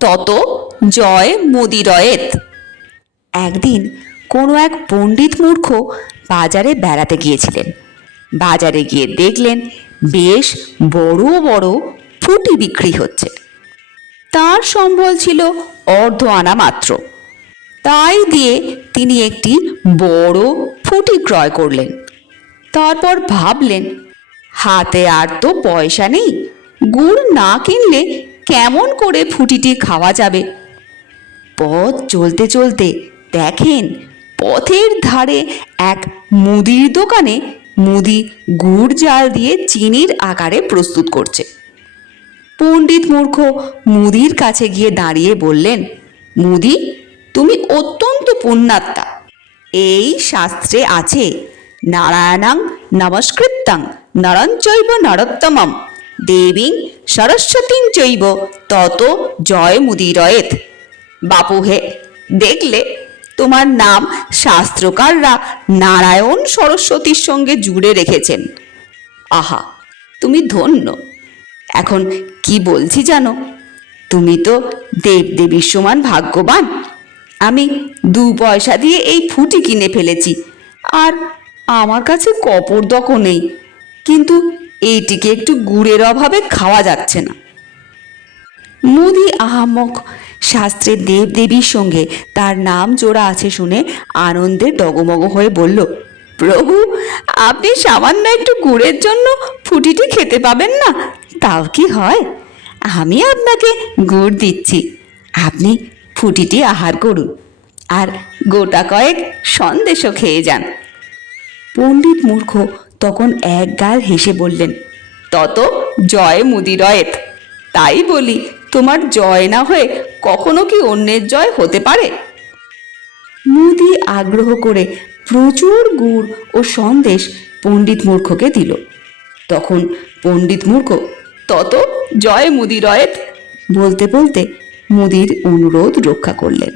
তত জয় মুদিরয়েত। একদিন কোনো এক পণ্ডিত মূর্খ বাজারে বেড়াতে গিয়েছিলেন। বাজারে গিয়ে দেখলেন বেশ বড় বড় ফুটি বিক্রি হচ্ছে। তার সম্বল ছিল অর্ধ আনা মাত্র। তাই দিয়ে তিনি একটি বড় ফুটি ক্রয় করলেন। তারপর ভাবলেন, হাতে আর তো পয়সা নেই, গুড় না কিনলে কেমন করে ফুটিটি খাওয়া যাবে। পথ চলতে চলতে দেখেন পথের ধারে এক মুদির দোকানে মুদি গুড় জাল দিয়ে চিনির আকারে প্রস্তুত করছে। পণ্ডিত মূর্খ মুদির কাছে গিয়ে দাঁড়িয়ে বললেন, মুদি, তুমি অত্যন্ত পুণ্যাত্মা। এই শাস্ত্রে আছে, নারায়ণাং নমস্কৃত্যাং নরং চৈব নরোত্তমম দেবীং সরস্বতীং চৈব তত জয় মুদিরয়েত। বাপু হে, দেখলে তোমার নাম শাস্ত্রকাররা নারায়ণ সরস্বতীর সঙ্গে জুড়ে রেখেছেন। আহা, তুমি ধন্য। এখন কি বলছি জানো, তুমি তো দেবদেবীর সমান ভাগ্যবান। আমি 2 পয়সা দিয়ে এই ফুটি কিনে ফেলেছি, আর আমার কাছে কপরদকও নেই, কিন্তু এইটিকে একটু গুড়ের অভাবে খাওয়া যাচ্ছে না। মুদি আহাম্মক শাস্ত্রের দেবদেবীর সঙ্গে তার নাম জোড়া আছে শুনে আনন্দে ডগমগ হয়ে বলল, প্রভু, আপনি সামান্য একটু গুড়ের জন্য ফুটিটি খেতে পাবেন না? তাও কি হয়? আমি আপনাকে গুড় দিচ্ছি, আপনি ফুটিটি আহার করুন আর গোটা কয়েক সন্দেশও খেয়ে যান। পণ্ডিত মূর্খ তখন এক গাল হেসে বললেন, তত জয় মুদিরয়েত। তাই বলি, তোমার জয় না হয়ে কখনো কি অন্যের জয় হতে পারে? মুদি আগ্রহ করে প্রচুর গুড় ও সন্দেশ পণ্ডিত মূর্খকে দিল। তখন পণ্ডিত মূর্খ তত জয় মুদিরয়েত বলতে বলতে মুদির অনুরোধ রক্ষা করলেন।